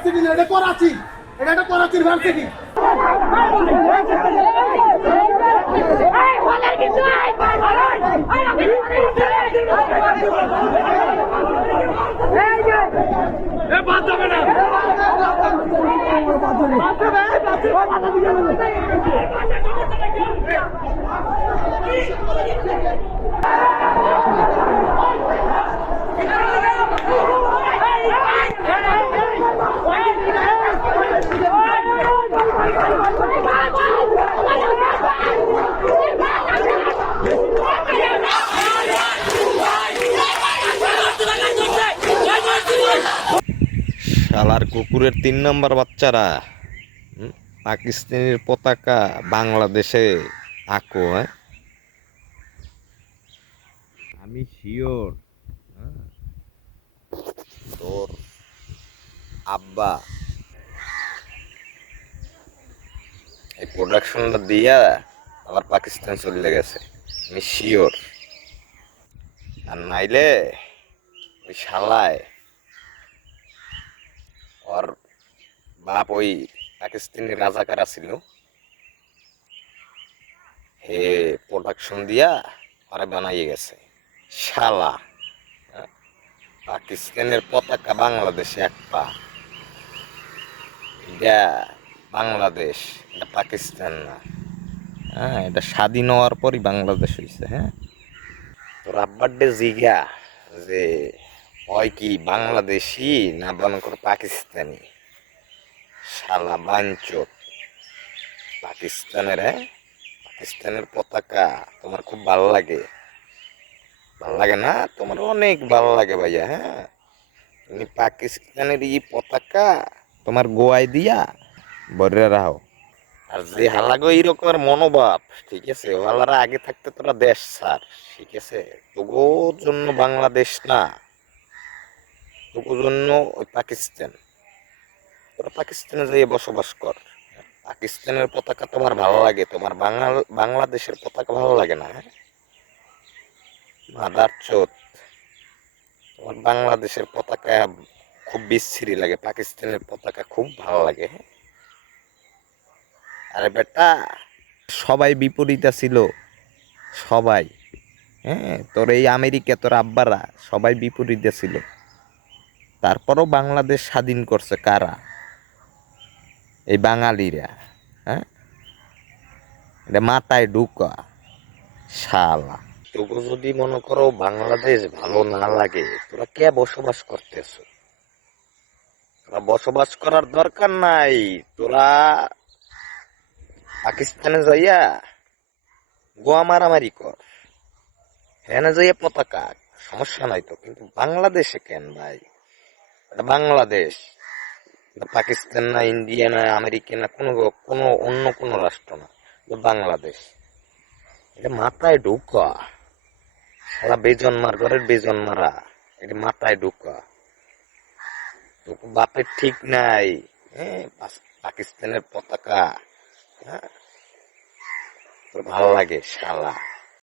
Varsity না, এটা করাচি, এটা একটা করাচির ভার্সিটি। শালার কুকুরের 3 নম্বর বাচ্চারা পাকিস্তানের পতাকা বাংলাদেশে আঁকো। আমি শিওর তোর আব্বা এই প্রোডাকশনটা দিয়া আবার পাকিস্তান চলে গেছে, আমি শিওর। আর নাইলে ওই শালায় ওর বাপ ওই পাকিস্তানি রাজাকার ছিল, হে প্রোডাকশন দিয়া ওরা বানাইয়ে গেছে শালা। পাকিস্তানের পতাকা বাংলাদেশে এক পা, এটা বাংলাদেশ, এটা পাকিস্তান না। হ্যাঁ, এটা স্বাধীন হওয়ার পরই বাংলাদেশ হয়েছে। হ্যাঁ, তোর আব্বার ডে জিগা যে হয় কি বাংলাদেশি না বনকর পাকিস্তানি, শালা বাঞ্চোত পাকিস্তানের। হ্যাঁ, পাকিস্তানের পতাকা তোমার খুব ভালো লাগে? ভাল লাগে না? তোমার অনেক ভালো লাগে ভাইয়া। হ্যাঁ, তুমি পাকিস্তানের এই পতাকা তোমার গোয়ায় দিয়া বরে রাখো। আর যে হালাগো এইরকমের মনোভাব, ঠিক আছে, ও হালারা আগে থাকতে তোরা দেশ ছাড়, ঠিক আছে। তোর জন্য বাংলাদেশ না, তোর জন্য ওই পাকিস্তান। তোরা পাকিস্তানে যেয়ে বসবাস কর। পাকিস্তানের পতাকা তোমার ভালো লাগে, তোমার বাংলাদেশের পতাকা ভালো লাগে না? হ্যাঁ, মাদার চোদ, তোমার বাংলাদেশের পতাকা খুব বিশ্রী লাগে, পাকিস্তানের পতাকা খুব ভালো লাগে। আরে বেটা, সবাই বিপরীতে ছিল, সবাই। হ্যাঁ, তোর এই আমেরিকা, তোর আব্বারা সবাই বিপরীতে ছিল, তারপরও বাংলাদেশ স্বাধীন করছে কারা? এই বাঙালিরা। হ্যাঁ, এটা মাথায় ঢুকা শালা। তোকে যদি মনে করো বাংলাদেশ ভালো না লাগে, তোরা কে বসবাস করতেছ? তোরা বসবাস করার দরকার নাই, তোরা পাকিস্তানে যাইয়া গোয়া মারামারি কর, হ্যাঁ না যাইয়া পতাকা, সমস্যা নাই তো। কিন্তু বাংলাদেশে কেন ভাই? এটা বাংলাদেশ, এটা পাকিস্তান না, ইন্ডিয়া না, আমেরিকা না, কোনো অন্য কোনো রাষ্ট্র না, বাংলাদেশ। এটা মাথায় ঢুকা, সারা বেজন্মার ঘরের বেজন্মারা, এটা মাথায় ঢুকা। তো বাপের ঠিক নাই। হ্যাঁ, পাকিস্তানের পতাকা, হ্যাঁ, তোর ভালো লাগে শালা।